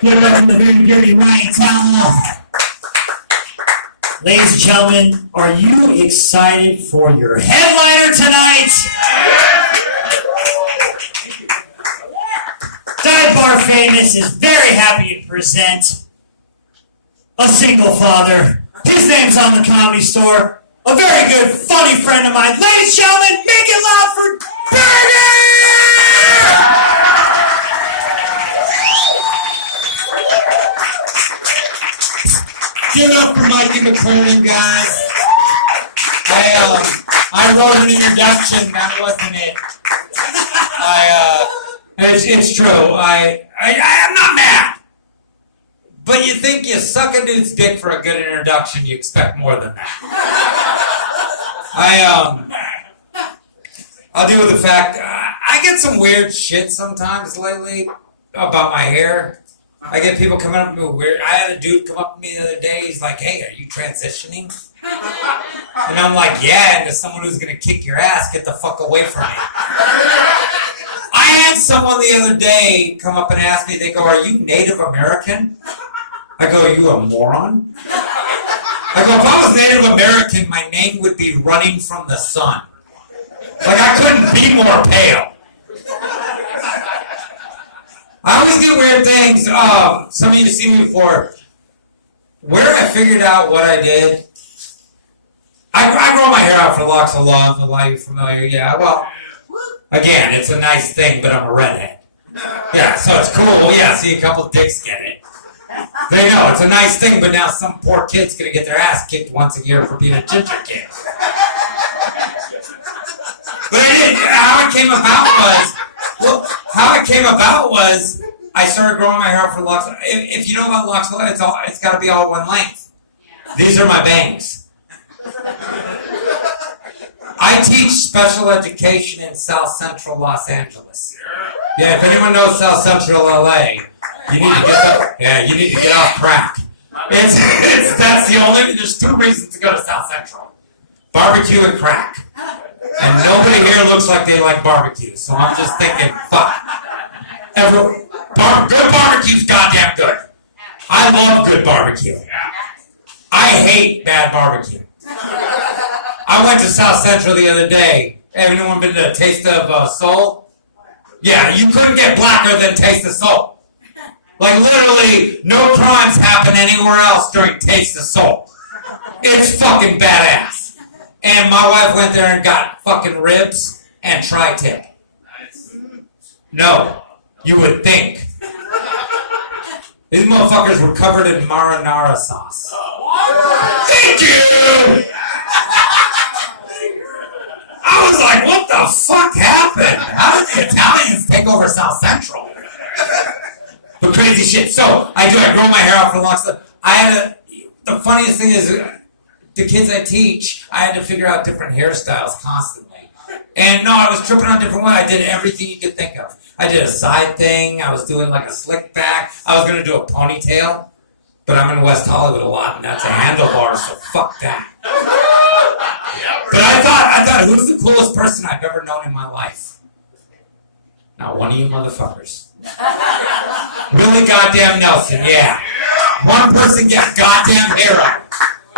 Give it up for the very dirty Ryan Tallow. Ladies and gentlemen, are you excited for your headliner tonight? Dive Bar Famous is very happy to present a single father. His name's on the Comedy Store. A very good, funny friend of mine. Ladies and gentlemen, make it loud for Bernie! Give it up for Mikey McCormick, guys. I wrote an introduction. That wasn't it. It's true. I'm not mad. But you think you suck a dude's dick for a good introduction, you expect more than that. I'll deal with the fact, I get some weird shit sometimes lately about my hair. I get people coming up to me weird. I had a dude come up to me the other day. He's like, hey, are you transitioning? And I'm like, yeah, and to someone who's going to kick your ass, get the fuck away from me. I had someone the other day come up and ask me, they go, are you Native American? I go, are you a moron? I go, if I was Native American, my name would be Running from the Sun. Like, I couldn't be more pale. I always get weird things. Some of you have seen me before. Where I figured out what I did, I grow my hair out for locks of love. A lot of you familiar? Yeah, well, again, it's a nice thing, but I'm a redhead. Yeah, so it's cool. Yeah, see a couple dicks get it. They know, it's a nice thing, but now some poor kid's going to get their ass kicked once a year for being a ginger kid. But how it came about was, I started growing my hair out for locks. If you know about locks, it's got to be all one length. These are my bangs. I teach special education in South Central Los Angeles. Yeah, if anyone knows South Central LA, you need to get off crack. That's the only. There's two reasons to go to South Central: barbecue and crack. And nobody here looks like they like barbecue, so I'm just thinking, fuck. Good barbecue's goddamn good. I love good barbecue. I hate bad barbecue. I went to South Central the other day. Anyone been to Taste of Soul? Yeah, you couldn't get blacker than Taste of Soul. Like, literally, no crimes happen anywhere else during Taste of Soul. It's fucking badass. And my wife went there and got fucking ribs and tri-tip. No, you would think. These motherfuckers were covered in marinara sauce. Thank you! I was like, what the fuck happened? How did the Italians take over South Central? But crazy shit. So, I grow my hair out for long stuff. The funniest thing is, the kids I teach, I had to figure out different hairstyles constantly. And no, I was tripping on different ones. I did everything you could think of. I did a side thing. I was doing like a slick back. I was going to do a ponytail. But I'm in West Hollywood a lot, and that's a handlebar, so fuck that. But I thought, who's the coolest person I've ever known in my life? Not one of you motherfuckers. Willie goddamn Nelson, yeah. One person gets goddamn hero.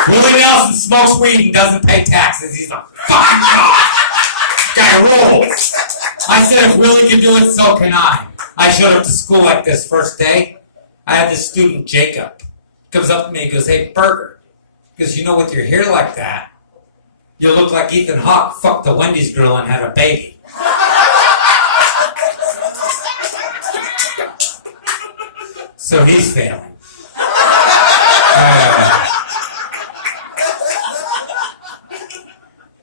Willie Nelson smokes weed and doesn't pay taxes. He's a fucking god. Guy rules. I said, if Willie can do it, so can I. I showed up to school like this first day. I had this student, Jacob. Comes up to me and goes, hey, Burger. Because you know, with your hair like that, you look like Ethan Hawke fucked the Wendy's girl and had a baby. So he's failing.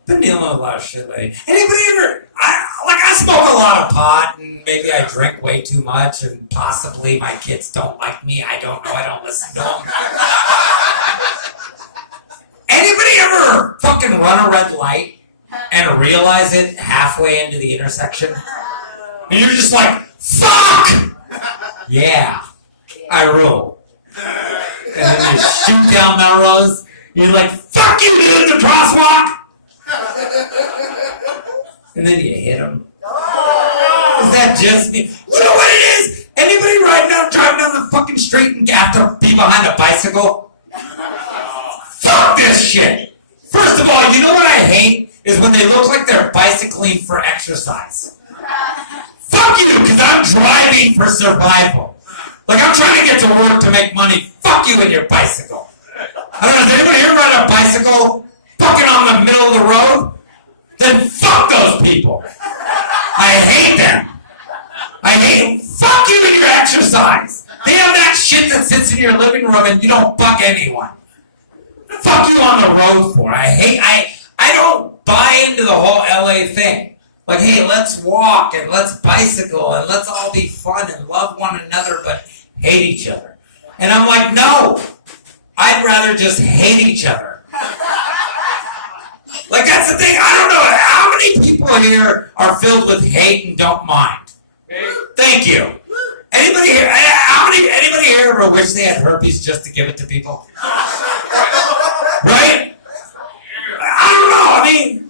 Been dealing with a lot of shit lately. Anybody ever? I smoke a lot of pot, and maybe I drink way too much, and possibly my kids don't like me. I don't know. I don't listen to them. Anybody ever fucking run a red light and realize it halfway into the intersection? And you're just like, fuck! Yeah, I rule. And then you shoot down Melrose. You're like, fuck you, dude, in the crosswalk! And then you hit him. Is that just me? You know what it is? Anybody driving down the fucking street and have to be behind a bicycle? Fuck this shit! First of all, you know what I hate? Is when they look like they're bicycling for exercise. Fuck you, because I'm driving for survival. Like, I'm trying to get to work to make money. Fuck you and your bicycle. I don't know, does anybody here ride a bicycle fucking on the middle of the road? Then fuck those people. I hate them. I hate them. Fuck you and your exercise. They have that shit that sits in your living room and you don't bug anyone. Fuck you on the road for. I don't buy into the whole LA thing. Like, hey, let's walk and let's bicycle and let's all be fun and love one another but hate each other. And I'm like, no. I'd rather just hate each other. Like, that's the thing. I don't know how many people here are filled with hate and don't mind. Thank you. Anybody here? Anybody here ever wish they had herpes just to give it to people? Right? I don't know. I mean,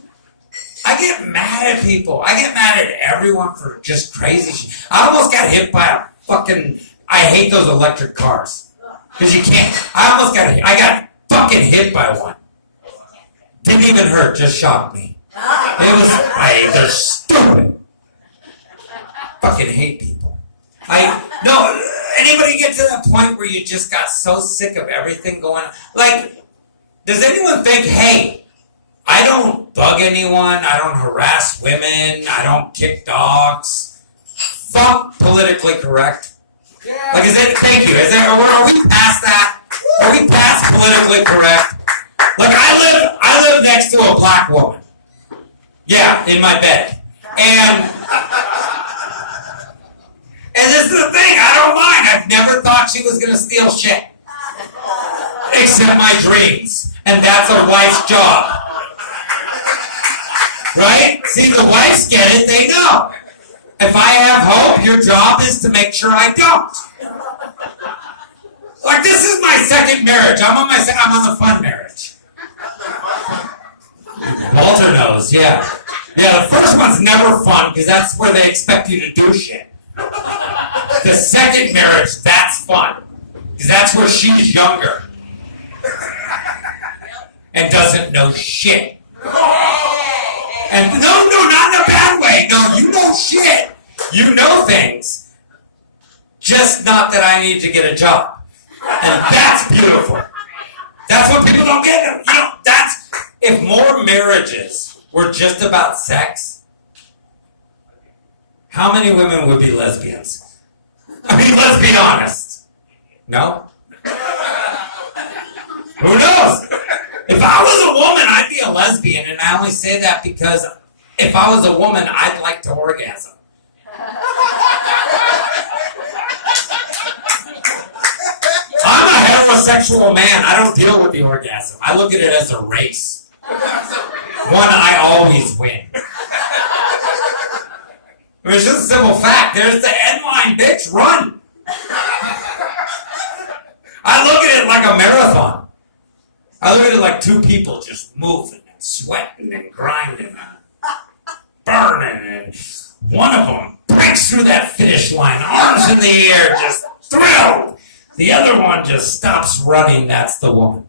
I get mad at people. I get mad at everyone for just crazy shit. I almost got hit by a fucking. I hate those electric cars. Because you can't. I got fucking hit by one. Didn't even hurt, just shocked me. They're stupid. Fucking hate people. No, anybody get to that point where you just got so sick of everything going on? Like, does anyone think, hey, I don't bug anyone, I don't harass women, I don't kick dogs. Fuck politically correct. Yeah. Like, thank you, are we past that? Are we past politically correct? Like, I live next to a black woman. Yeah, in my bed. And this is the thing, I don't mind. I've never thought she was going to steal shit. Except my dreams. And that's a wife's job. Right? See, the wives get it, they know. If I have hope, your job is to make sure I don't. Like, this is my second marriage. I'm on the fun marriage. Walter knows, yeah. Yeah, the first one's never fun, because that's where they expect you to do shit. The second marriage, that's fun. Because that's where she's younger. And doesn't know shit. And no, not in a bad way. No, you know shit. You know things. Just not that I need to get a job. And that's beautiful. That's what people don't get. You know, if more marriages were just about sex, how many women would be lesbians? I mean, let's be honest. No? Who knows? If I was a woman, I'd be a lesbian, and I only say that because if I was a woman, I'd like to orgasm. I'm a heterosexual man. I don't deal with the orgasm. I look at it as a race. One I always win. It's just a simple fact. There's the end line, bitch. Run. I look at it like a marathon. I look at it like two people just moving and sweating and grinding and burning, and one of them breaks through that finish line, arms in the air, just thrilled. The other one just stops running. That's the woman.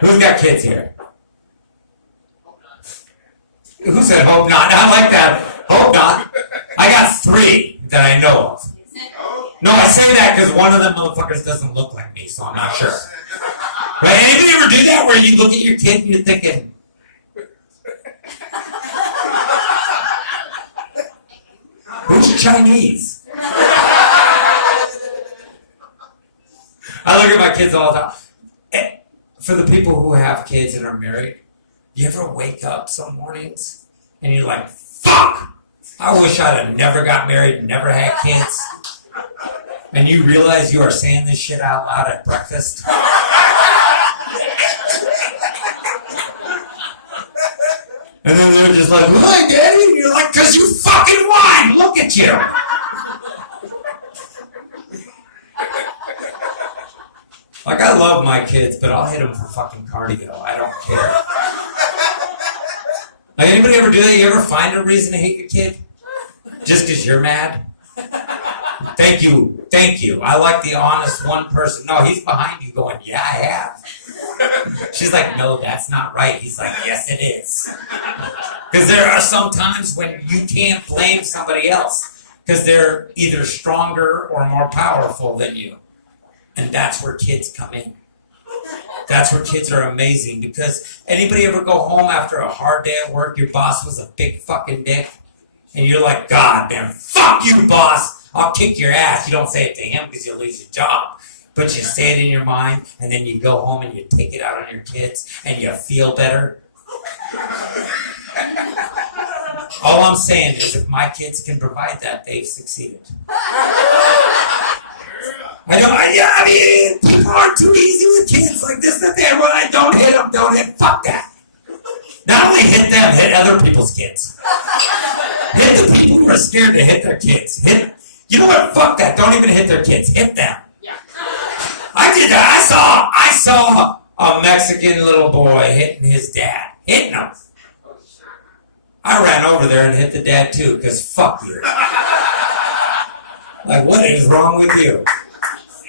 Who's got kids here? Who said hope not? I like that. Hope not. I got 3 that I know of. No, I say that because one of them motherfuckers doesn't look like me, so I'm not sure. Right? Anybody ever do that where you look at your kid and you're thinking, who's Chinese? I look at my kids all the time. For the people who have kids and are married, you ever wake up some mornings and you're like, fuck! I wish I'd have never got married and never had kids. And you realize you are saying this shit out loud at breakfast. And then they're just like, why, Daddy? And you're like, because you fucking won! Look at you! Like, I love my kids, but I'll hit them for fucking cardio. I don't care. Like, anybody ever do that? You ever find a reason to hate your kid? Just because you're mad? Thank you. Thank you. I like the honest one person. No, he's behind you going, yeah, I have. She's like, no, that's not right. He's like, yes, it is. Because there are some times when you can't blame somebody else because they're either stronger or more powerful than you. And that's where kids come in. That's where kids are amazing, because anybody ever go home after a hard day at work, your boss was a big fucking dick, and you're like, God damn, fuck you, boss, I'll kick your ass. You don't say it to him because you'll lose your job, but you say it in your mind, and then you go home and you take it out on your kids, and you feel better. All I'm saying is, if my kids can provide that, they've succeeded. I mean, people are too easy with kids like this and that. When I don't hit them, don't hit. Fuck that. Not only hit them, hit other people's kids. Hit the people who are scared to hit their kids. You know what? Fuck that. Don't even hit their kids. Hit them. I did that. I saw a Mexican little boy hitting his dad. Hitting him. I ran over there and hit the dad too, because fuck you. Like, what is wrong with you?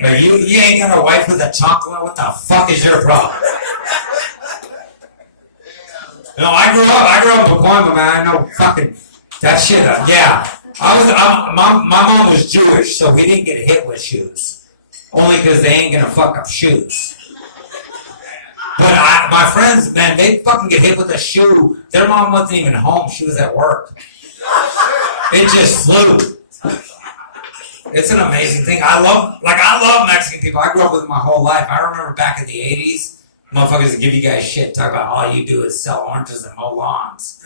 Like, you ain't got a wife with a chocolate? What the fuck is your problem? No, I grew up in Pacoima, man. I know fucking that shit. Yeah. My mom was Jewish, so we didn't get hit with shoes. Only because they ain't gonna fuck up shoes. But my friends, man, they fucking get hit with a shoe. Their mom wasn't even home. She was at work. It just flew. It's an amazing thing. I love Mexican people. I grew up with them my whole life. I remember back in the 80s, motherfuckers would give you guys shit, talk about all you do is sell oranges and mow lawns.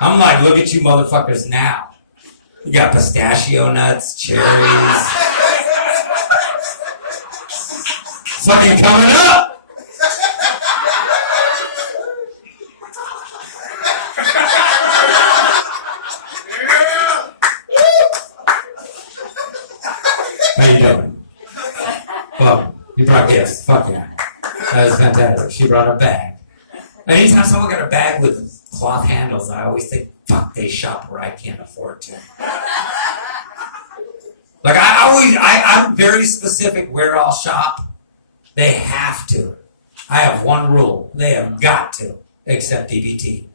I'm like, look at you motherfuckers now. You got pistachio nuts, cherries. Fucking coming up. How you doing? Well, you brought gifts. Fuck yeah. That was fantastic. She brought a bag. Anytime someone got a bag with cloth handles, I always think, fuck, they shop where I can't afford to. Like, I'm very specific where I'll shop. They have to. I have one rule. They have got to accept DBT.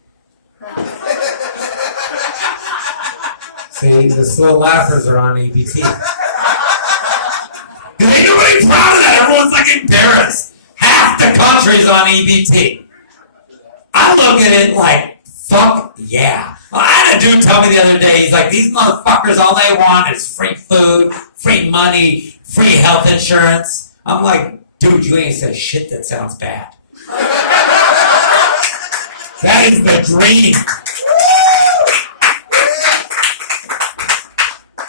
See, the slow laughers are on EBT. Ain't nobody proud of that. Everyone's like embarrassed. Half the country's on EBT. I look at it like, fuck yeah. I had a dude tell me the other day, he's like, these motherfuckers, all they want is free food, free money, free health insurance. I'm like, dude, you ain't said shit that sounds bad. That is the dream.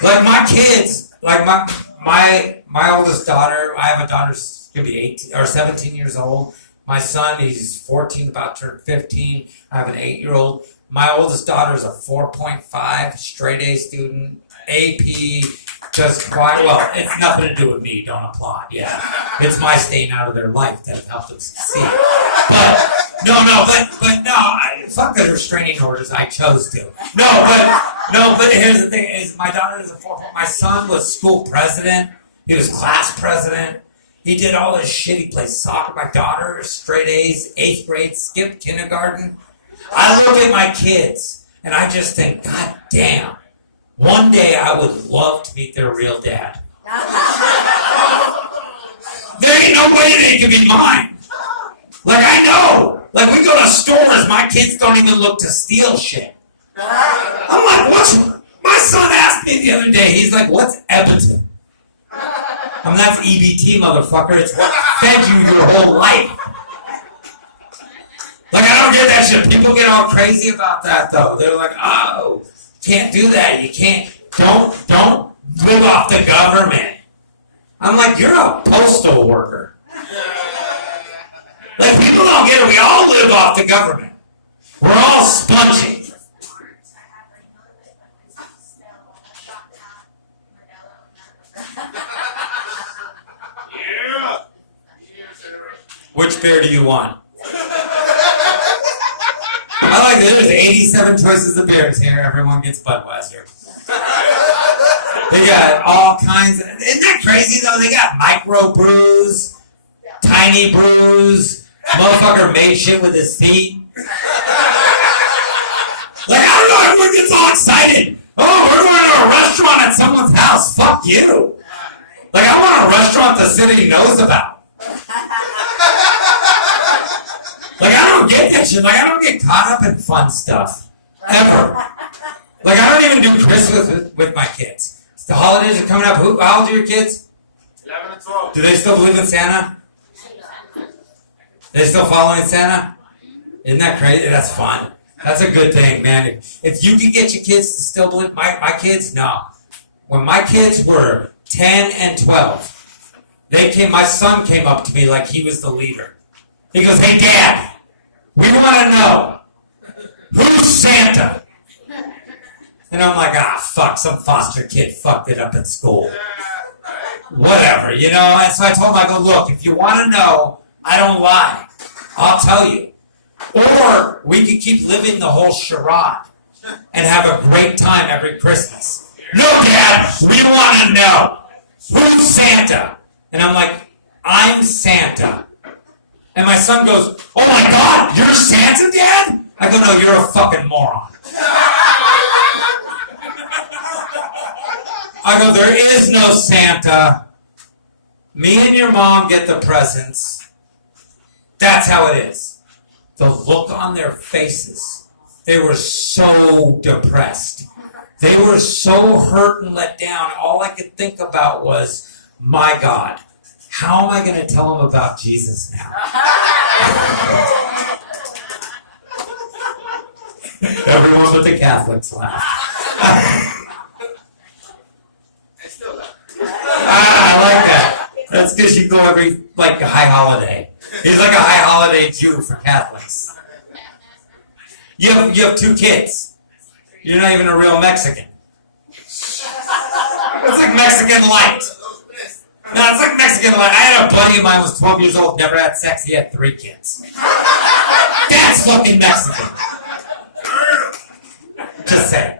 Like my kids, like my oldest daughter, I have a daughter who's gonna be 18 or 17 years old. My son, he's 14, about to turn 15. I have an 8-year-old. My oldest daughter is a 4.5 straight A student, AP, just quite well. It's nothing to do with me. Don't applaud. Yeah, it's my staying out of their life that have helped them succeed. But fuck the restraining orders. I chose to. But here's the thing: is my daughter is a 4. My son was school president. He was class president. He did all this shit. He played soccer. My daughter is straight A's, 8th grade, skipped kindergarten. I look at my kids and I just think, God damn, one day I would love to meet their real dad. There ain't no way they can be mine. Like, I know. Like, we go to stores, my kids don't even look to steal shit. I'm like, what's... My son asked me the other day, he's like, what's Epiton? That's EBT, motherfucker. It's what fed you your whole life. Like, I don't get that shit. People get all crazy about that, though. They're like, oh, can't do that. You can't... Don't live off the government. I'm like, you're a postal worker. Like, people don't get it. We all live off the government. We're all spongy. Yeah. Which beer do you want? I like there's 87 choices of beers here. Everyone gets Budweiser. They got all kinds of... Isn't that crazy, though? They got micro brews, tiny brews. Motherfucker made shit with his feet. Like, I don't know, everyone gets all excited. Oh, we're going to a restaurant at someone's house. Fuck you. Like, I want a restaurant the city knows about. Like, I don't get that shit. Like, I don't get caught up in fun stuff. Ever. Like, I don't even do Christmas with my kids. The holidays are coming up. How old are your kids? 11 and 12. Do they still believe in Santa? They still following Santa? Isn't that crazy? That's fun. That's a good thing, man. If you can get your kids to still believe, my kids, no. When my kids were 10 and 12, my son came up to me like he was the leader. He goes, hey, Dad, we want to know, who's Santa? And I'm like, fuck, some foster kid fucked it up in school. Whatever, you know? And so I told him, I go, look, if you want to know, I don't lie. I'll tell you. Or we could keep living the whole charade and have a great time every Christmas. No, Dad, we want to know, who's Santa? And I'm like, I'm Santa. And my son goes, oh my God, you're Santa, Dad? I go, no, you're a fucking moron. I go, there is no Santa. Me and your mom get the presents. That's how it is. The look on their faces. They were so depressed. They were so hurt and let down. All I could think about was, my God, how am I going to tell them about Jesus now? Everyone but the Catholics laughed. I like that. That's because you go every, like, a high holiday. He's like a high holiday Jew for Catholics. You have 2 kids. You're not even a real Mexican. It's like Mexican light. No, it's like Mexican light. I had a buddy of mine who was 12 years old, never had sex, he had 3 kids. That's fucking Mexican. Just saying.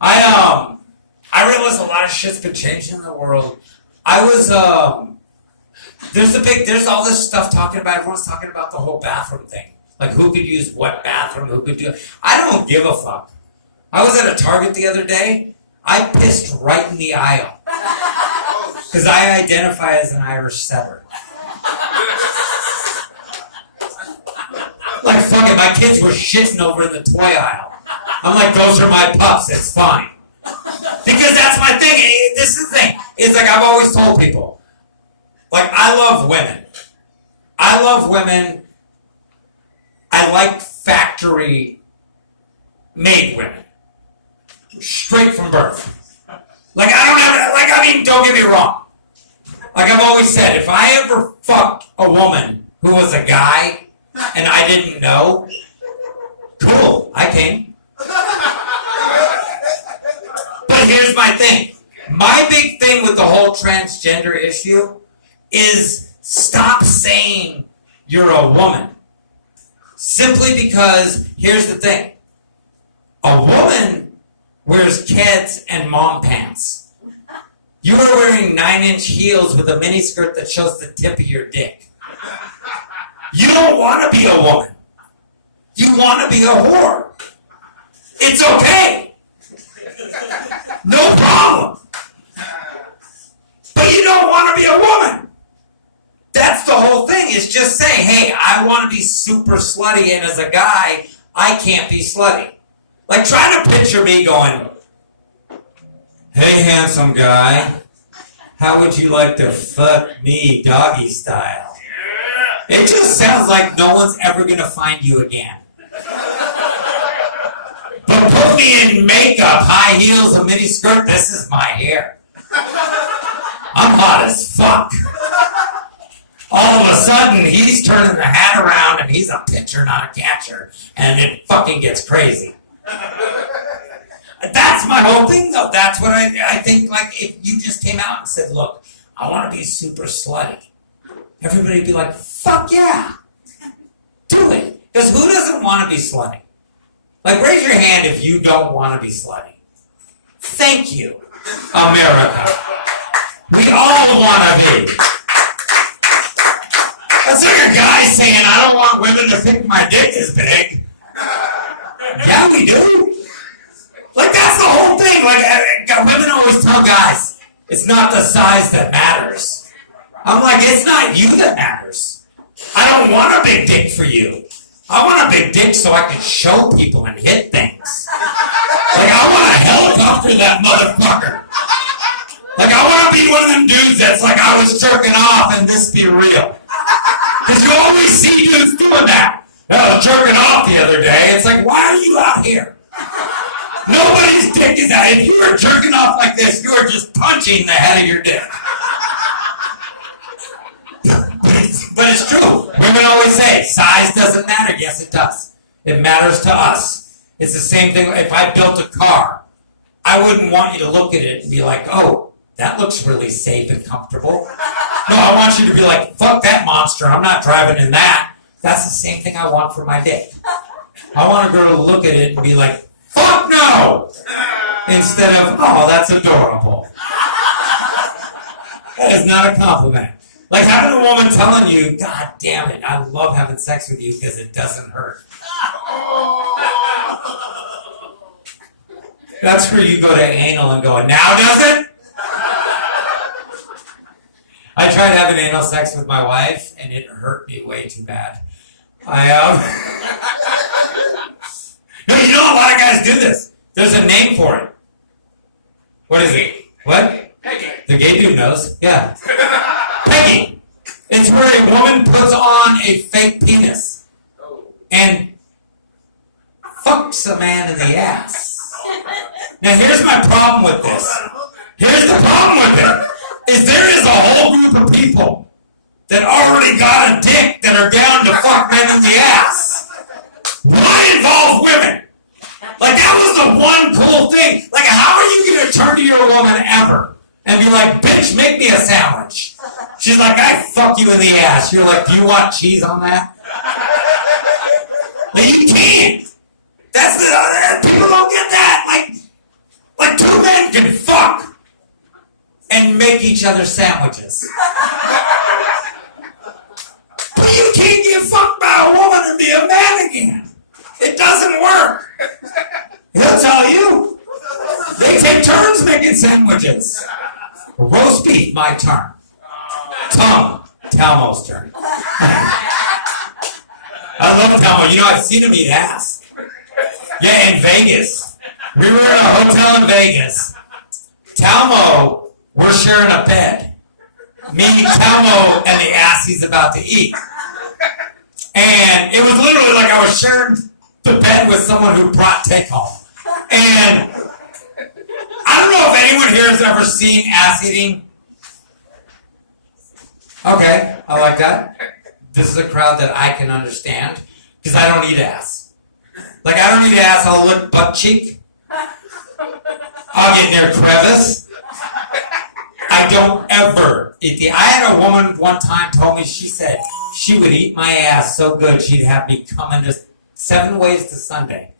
I realize a lot of shit's been changing in the world. There's all this stuff talking about, everyone's talking about the whole bathroom thing. Like who could use what bathroom, who could do it. I don't give a fuck. I was at a Target the other day. I pissed right in the aisle. Because I identify as an Irish setter. Like fuck it, my kids were shitting over in the toy aisle. I'm like, those are my pups, it's fine. Because that's my thing. This is the thing. It's like I've always told people. Like, I love women. I like factory-made women. Straight from birth. Like, don't get me wrong. Like I've always said, if I ever fucked a woman who was a guy and I didn't know, cool, I came. But here's my thing. My big thing with the whole transgender issue is stop saying you're a woman. Simply because, here's the thing. A woman wears kids and mom pants. You are wearing 9-inch heels with a miniskirt that shows the tip of your dick. You don't want to be a woman. You want to be a whore. It's okay. No problem. But you don't want to be a woman. That's the whole thing, is just say, hey, I want to be super slutty, and as a guy, I can't be slutty. Like, try to picture me going, hey, handsome guy, how would you like to fuck me doggy style? It just sounds like no one's ever going to find you again. But put me in makeup, high heels, a mini skirt, this is my hair. I'm hot as fuck. All of a sudden, he's turning the hat around and he's a pitcher, not a catcher. And it fucking gets crazy. That's my whole thing, though. That's what I think, like, if you just came out and said, look, I want to be super slutty. Everybody would be like, fuck yeah. Do it. Because who doesn't want to be slutty? Like, raise your hand if you don't want to be slutty. Thank you, America. We all want to be. That's like a guy saying, I don't want women to think my dick is big. Yeah, we do. Like, that's the whole thing. Like, women always tell guys, it's not the size that matters. I'm like, it's not you that matters. I don't want a big dick for you. I want a big dick so I can show people and hit things. Like, I want to helicopter that motherfucker. Like, I want to be one of them dudes that's like, I was jerking off and this be real. Because you always see dudes doing that. I was jerking off the other day. It's like, why are you out here? Nobody's dick is out. If you were jerking off like this, you are just punching the head of your dick. But it's true. Women always say, size doesn't matter. Yes, it does. It matters to us. It's the same thing. If I built a car, I wouldn't want you to look at it and be like, oh, that looks really safe and comfortable. No, I want you to be like, fuck that monster. I'm not driving in that. That's the same thing I want for my dick. I want a girl to look at it and be like, fuck no! Instead of, oh, that's adorable. That is not a compliment. Like having a woman telling you, God damn it, I love having sex with you because it doesn't hurt. That's where you go to anal and go, now does it? I tried having anal sex with my wife and it hurt me way too bad. No, you know a lot of guys do this. There's a name for it. What is it? What? Peggy. The gay dude knows. Yeah. Peggy. It's where a woman puts on a fake penis and fucks a man in the ass. Now here's my problem with this. Here's the problem with it. Is there is a whole group of people that already got a dick that are down to fuck men in the ass. Why involve women? Like, that was the one cool thing. Like, how are you going to turn to your woman ever and be like, bitch, make me a sandwich? She's like, I fuck you in the ass. You're like, do you want cheese on that? Like, you can't. That's the, people don't get that. Like two men can fuck and make each other sandwiches. But you can't get fucked by a woman and be a man again. It doesn't work. He'll tell you. They take turns making sandwiches. Roast beef, my turn. Tongue, Talmo's turn. I love Talmo. You know, I've seen him eat ass. Yeah, in Vegas. We were in a hotel in Vegas. Talmo, we're sharing a bed. Me, Talmo, and the ass he's about to eat. And it was literally like I was sharing the bed with someone who brought take home. And I don't know if anyone here has ever seen ass eating. Okay, I like that. This is a crowd that I can understand because I don't eat ass. Like, I don't eat ass, I'll lick butt cheek. I'll get near crevice. I don't ever eat the... I had a woman one time told me, she said she would eat my ass so good she'd have me come into 7 ways to Sunday.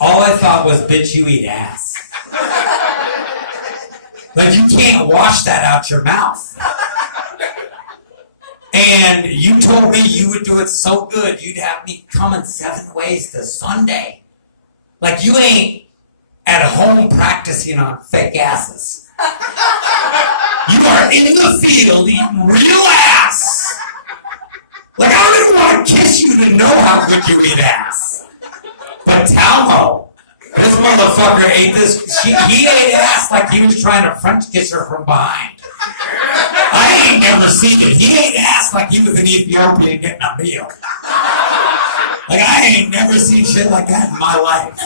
All I thought was, bitch, you eat ass. Like, you can't wash that out your mouth. And you told me you would do it so good, you'd have me coming 7 ways to Sunday. Like, you ain't at home practicing on fake asses. You are in the field eating real ass. Like, I don't even want to kiss you to know how good you eat ass. But Talmo, this motherfucker ate this. He ate ass like he was trying to French kiss her from behind. I ain't never seen it. He ate ass like he was in Ethiopia getting a meal. Like, I ain't never seen shit like that in my life.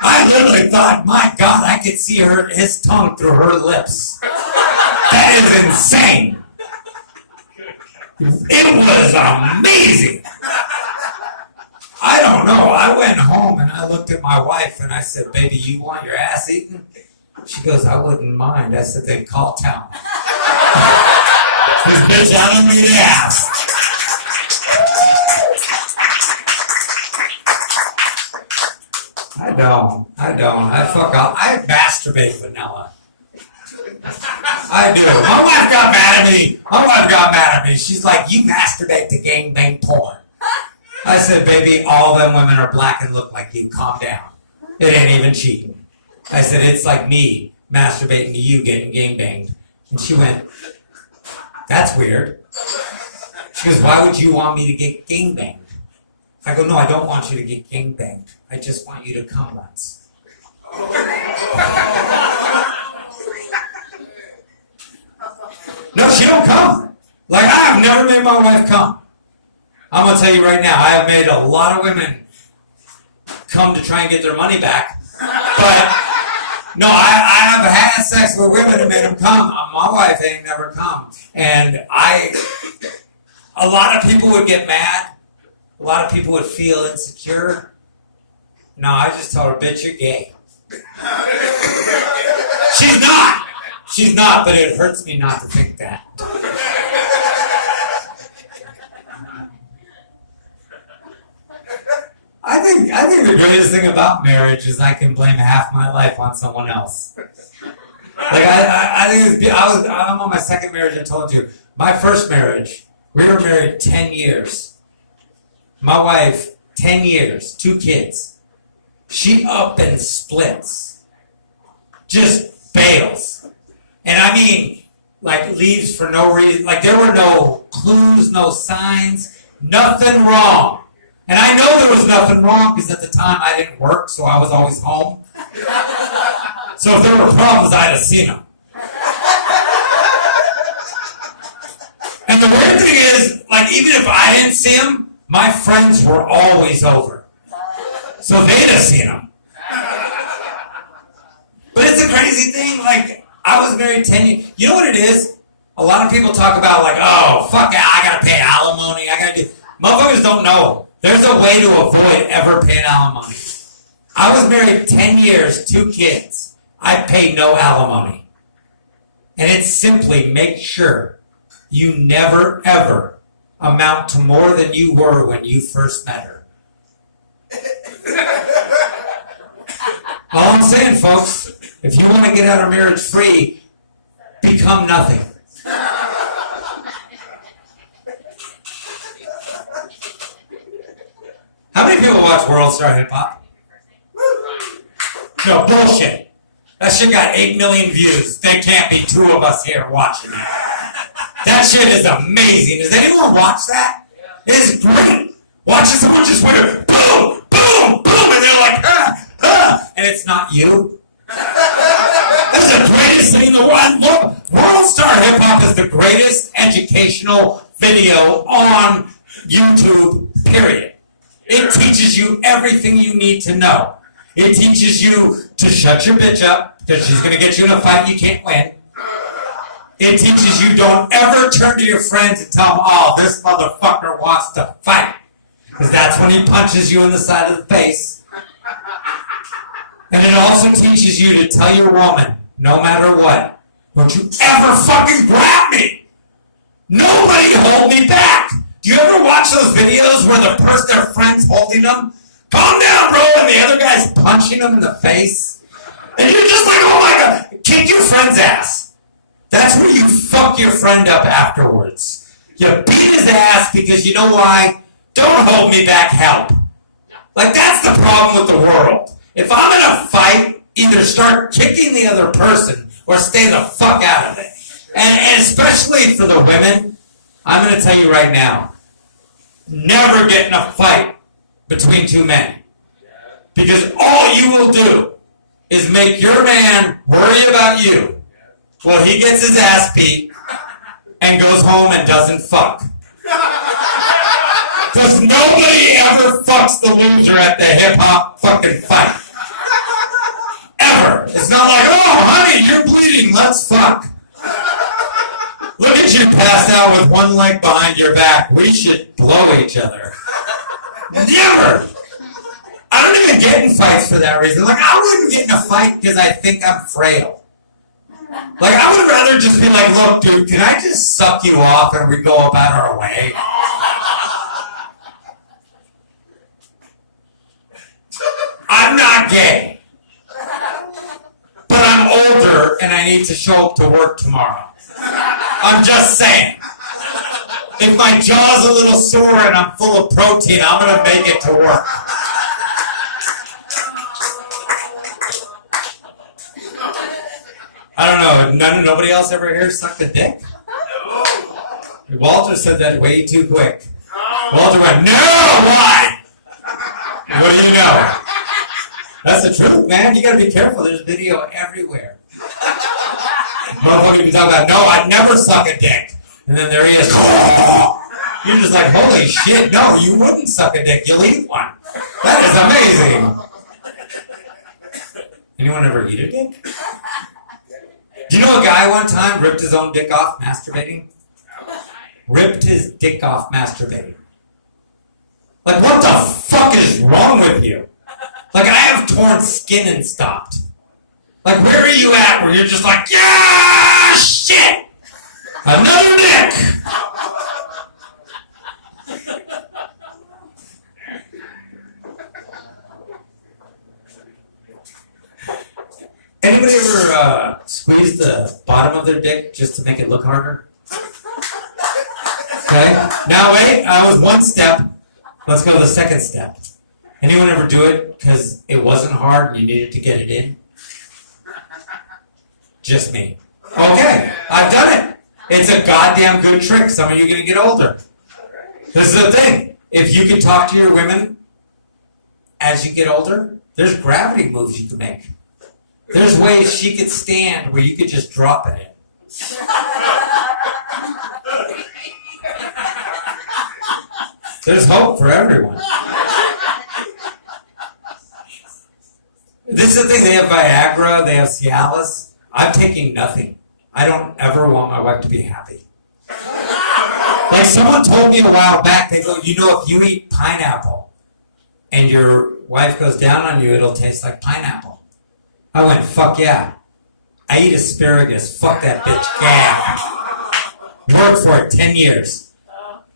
I literally thought, my God, I could see his tongue through her lips. That is insane. It was amazing. I don't know. I went home and I looked at my wife and I said, baby, you want your ass eaten? She goes, I wouldn't mind. I said, then call town. This bitch, I don't need ass. don't. I fuck up. I masturbate vanilla. I do. My wife got mad at me. She's like, you masturbate to gangbang porn. I said, baby, all them women are black and look like you. Calm down. It ain't even cheating. I said, it's like me masturbating to you getting gangbanged. And she went, that's weird. She goes, why would you want me to get gangbanged? I go, no, I don't want you to get gangbanged. I just want you to come once. No, she don't come. Like, I have never made my wife come. I'm going to tell you right now, I have made a lot of women come to try and get their money back. But, no, I have had sex with women and made them come. My wife ain't never come. And a lot of people would get mad. A lot of people would feel insecure. No, I just told her, bitch, you're gay. She's not, but it hurts me not to think that. I think the greatest thing about marriage is I can blame half my life on someone else. Like I think I'm on my second marriage. I told you, my first marriage, we were married 10 years. My wife, 10 years, 2 kids. She up and splits, just bails, and I mean, like leaves for no reason. Like there were no clues, no signs, nothing wrong. And I know there was nothing wrong because at the time I didn't work, so I was always home. So if there were problems, I'd have seen them. And the weird thing is, like, even if I didn't see them, my friends were always over. So they'd have seen them. But it's a crazy thing. Like, I was married 10 years. You know what it is? A lot of people talk about, like, oh, fuck, I gotta pay alimony. Motherfuckers don't know. There's a way to avoid ever paying alimony. I was married 10 years, 2 kids. I pay no alimony. And it's simply make sure you never, ever amount to more than you were when you first met her. All I'm saying, folks, if you want to get out of marriage free, become nothing. How many people watch World Star Hip Hop? No, bullshit. That shit got 8 million views. There can't be 2 of us here watching it. That shit is amazing. Does anyone watch that? It is great. Watching someone just went boom, boom, boom, and they're like, and it's not you. That's the greatest thing in the world. Look, World Star Hip Hop is the greatest educational video on YouTube, period. It teaches you everything you need to know. It teaches you to shut your bitch up because she's going to get you in a fight you can't win. It teaches you don't ever turn to your friends and tell them, oh, this motherfucker wants to fight. Because that's when he punches you in the side of the face. And it also teaches you to tell your woman, no matter what, don't you ever fucking grab me. Nobody hold me back. Do you ever watch those videos where their friend's holding them? Calm down, bro, and the other guy's punching them in the face? And you're just like, oh my God, kick your friend's ass. That's where you fuck your friend up afterwards. You beat his ass because you know why? Don't hold me back, help. Like, that's the problem with the world. If I'm in a fight, either start kicking the other person or stay the fuck out of it. And especially for the women, I'm going to tell you right now, never get in a fight between 2 men. Because all you will do is make your man worry about you while he gets his ass beat and goes home and doesn't fuck. Because nobody ever fucks the loser at the hip-hop fucking fight. Ever. It's not like, oh, honey, you're bleeding, let's fuck. Look at you passed out with one leg behind your back. We should blow each other. Never. I don't even get in fights for that reason. Like, I wouldn't get in a fight because I think I'm frail. Like, I would rather just be like, look, dude, can I just suck you off and we go about our way? I I'm not gay. But I'm older and I need to show up to work tomorrow. I'm just saying. If my jaw's a little sore and I'm full of protein, I'm going to make it to work. I don't know. Nobody else ever here sucked a dick? Walter said that way too quick. Walter went, no, why? What do you know? That's the truth, man. You gotta be careful. There's video everywhere. Motherfucker can talk about, no, I'd never suck a dick. And then there he is. You're just like, holy shit, no, you wouldn't suck a dick. You'll eat one. That is amazing. Anyone ever eat a dick? Do you know a guy one time ripped his own dick off masturbating? Ripped his dick off masturbating. Like, what the fuck is wrong with you? Like, I have torn skin and stopped. Like, where are you at where you're just like, yeah, shit! Another dick! Anybody ever squeeze the bottom of their dick just to make it look harder? Okay. Now wait, I was one step. Let's go to the second step. Anyone ever do it because it wasn't hard and you needed to get it in? Just me. Okay, I've done it. It's a goddamn good trick. Some of you are going to get older. This is the thing. If you can talk to your women as you get older, there's gravity moves you can make. There's ways she could stand where you could just drop it in. There's hope for everyone. This is the thing. They have Viagra. They have Cialis. I'm taking nothing. I don't ever want my wife to be happy. Like someone told me a while back, they go, you know, if you eat pineapple and your wife goes down on you, it'll taste like pineapple. I went, fuck yeah. I eat asparagus. Fuck that bitch. Yeah. Work for it. 10 years.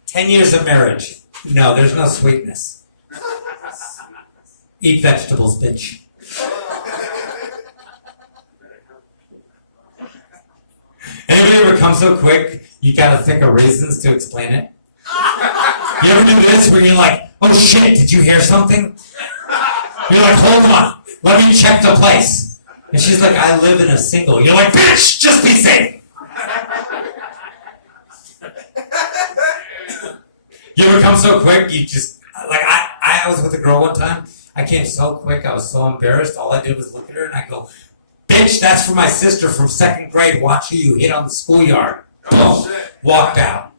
10 years of marriage. No, there's no sweetness. Eat vegetables, bitch. Anybody ever come so quick, you gotta think of reasons to explain it? You ever do this where you're like, oh shit, did you hear something? You're like, hold on, let me check the place. And she's like, I live in a single. You're like, bitch, just be safe. You ever come so quick, you just, like I was with a girl one time, I came so quick, I was so embarrassed, all I did was look at her and I go, bitch, that's for my sister from 2nd grade. Watch who you hit on the schoolyard. Boom. Walked out.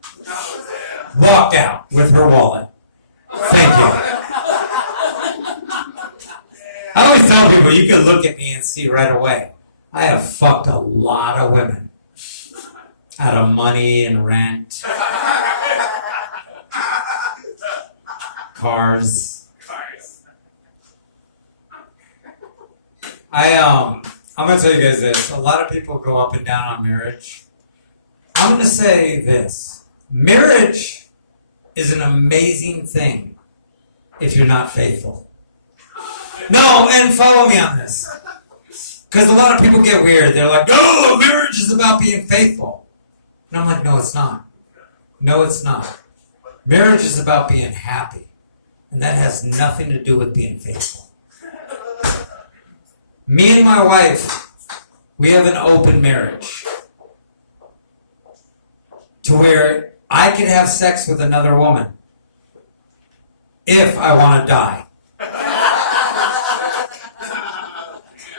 Walked out with her wallet. Thank you. I always tell people, you can look at me and see right away. I have fucked a lot of women. Out of money and rent. Cars. I'm going to tell you guys this. A lot of people go up and down on marriage. I'm going to say this. Marriage is an amazing thing if you're not faithful. No, and follow me on this. Because a lot of people get weird. They're like, no, marriage is about being faithful. And I'm like, no, it's not. No, it's not. Marriage is about being happy. And that has nothing to do with being faithful. Me and my wife, we have an open marriage to where I can have sex with another woman if I want to die.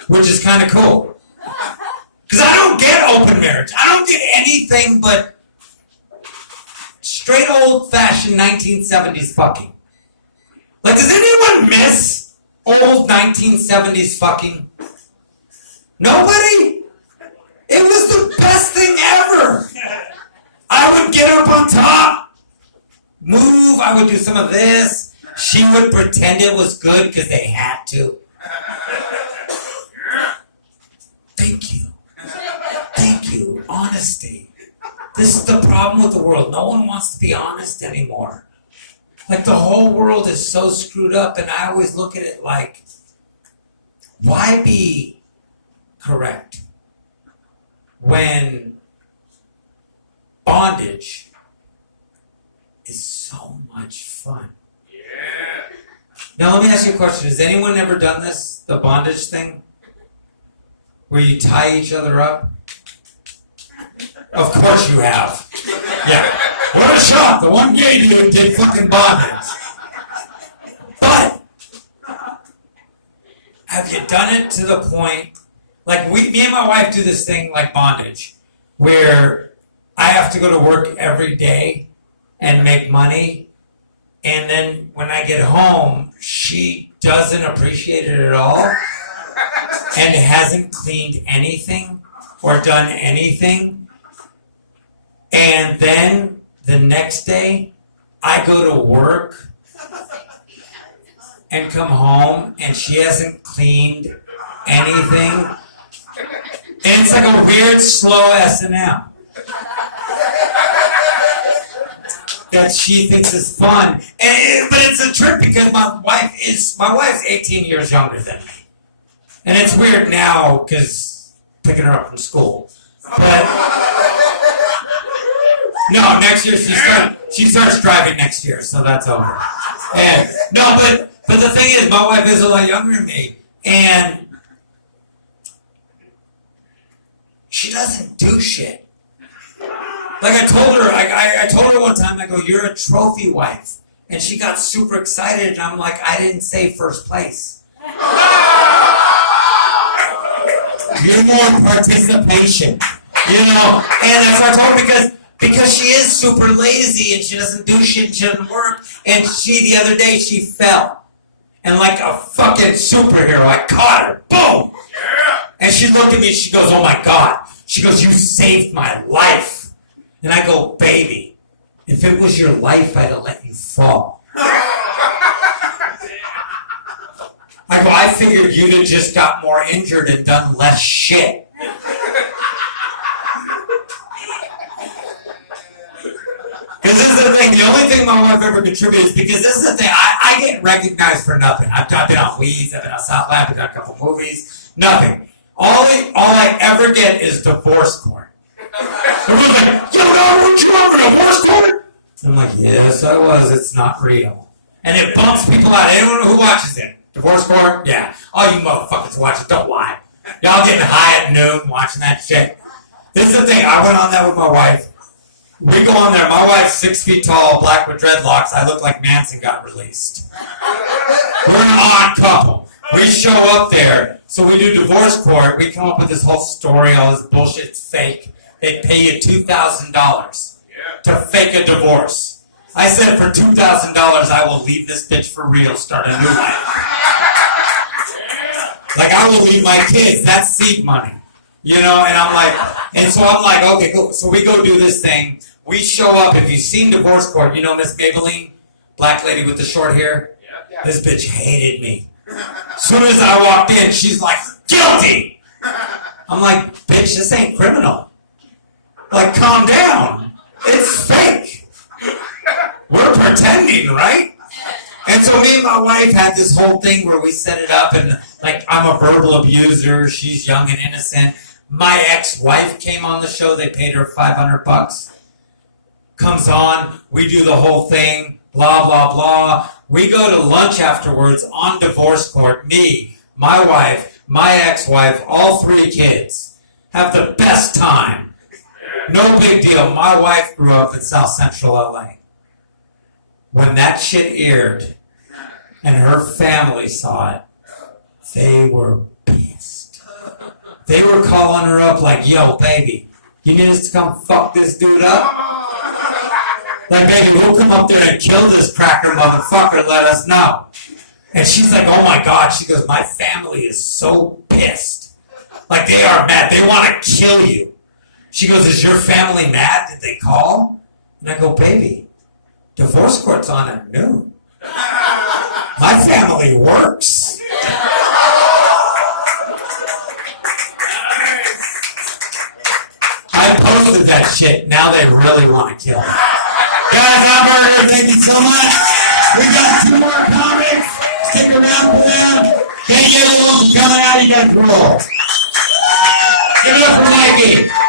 Which is kind of cool. Because I don't get open marriage. I don't get anything but straight old-fashioned 1970s fucking. Like, does anyone miss old 1970s fucking? Nobody? It was the best thing ever. I would get up on top, move, I would do some of this. She would pretend it was good because they had to. Thank you. Thank you. Honesty. This is the problem with the world. No one wants to be honest anymore. Like the whole world is so screwed up, and I always look at it like, why be correct when bondage is so much fun? Yeah. Now let me ask you a question. Has anyone ever done this, the bondage thing? Where you tie each other up? Of course you have. Yeah. What a shock. The one gay dude did fucking bondage. But have you done it to the point, like me and my wife do this thing like bondage, where I have to go to work every day and make money, and then when I get home, she doesn't appreciate it at all and hasn't cleaned anything or done anything. And then the next day, I go to work and come home and she hasn't cleaned anything. And it's like a weird, slow S&M that she thinks is fun. But it's a trip because my wife's 18 years younger than me. And it's weird now because picking her up from school. But no, next year she starts driving next year, so that's over. And no, but the thing is, my wife is a lot younger than me, and she doesn't do shit. Like I told her one time, I go, "You're a trophy wife," and she got super excited, and I'm like, "I didn't say first place. You're more participation, you know." And that's what I told her because she is super lazy and she doesn't do shit and she doesn't work. And the other day, she fell. And like a fucking superhero, I caught her. Boom! Yeah. And she looked at me and she goes, "Oh my God." She goes, "You saved my life." And I go, "Baby, if it was your life, I'd have let you fall." I go, "I figured you'd have just got more injured and done less shit." Because this is the thing, the only thing my wife ever contributed is because this is the thing, I get recognized for nothing. I've been on Weeds, I've been on Southland, I've done a couple movies, nothing. All I ever get is divorce court. Everyone's like, "Yo, no, weren't you on a divorce court?" I'm like, "Yes, I was, it's not real." And it bumps people out. Anyone who watches it, divorce court, yeah. All you motherfuckers watch it, don't lie. Y'all getting high at noon watching that shit. This is the thing, I went on that with my wife. We go on there. My wife's 6 feet tall, black with dreadlocks. I look like Manson got released. We're an odd couple. We show up there. So we do divorce court. We come up with this whole story. All this bullshit's fake. They pay you $2,000 to fake a divorce. I said for $2,000, I will leave this bitch for real, start a new life. Like I will leave my kids. That's seed money. You know, and so I'm like, okay, cool. So we go do this thing. We show up. If you've seen divorce court, you know Miss Maybelline, black lady with the short hair? Yeah. This bitch hated me. As soon as I walked in, she's like, "Guilty!" I'm like, "Bitch, this ain't criminal. Like, calm down. It's fake. We're pretending, right?" And so me and my wife had this whole thing where we set it up, and like, I'm a verbal abuser. She's young and innocent. My ex-wife came on the show. They paid her $500. Comes on. We do the whole thing. Blah, blah, blah. We go to lunch afterwards on divorce court. Me, my wife, my ex-wife, all 3 kids. Have the best time. No big deal. My wife grew up in South Central LA. When that shit aired and her family saw it, they were pissed. They were calling her up like, "Yo, baby, you need us to come fuck this dude up? Like, baby, we'll come up there and kill this cracker motherfucker, let us know." And she's like, "Oh my God." She goes, "My family is so pissed. Like, they are mad. They want to kill you." She goes, "Is your family mad? Did they call?" And I go, "Baby, divorce court's on at noon. My family works." I posted that shit. Now they really want to kill me. Guys, I'm Murder. Thank you so much. We got 2 more comics. Stick around for them. Thank you everyone for coming out. You guys roll. Give it up for Mikey.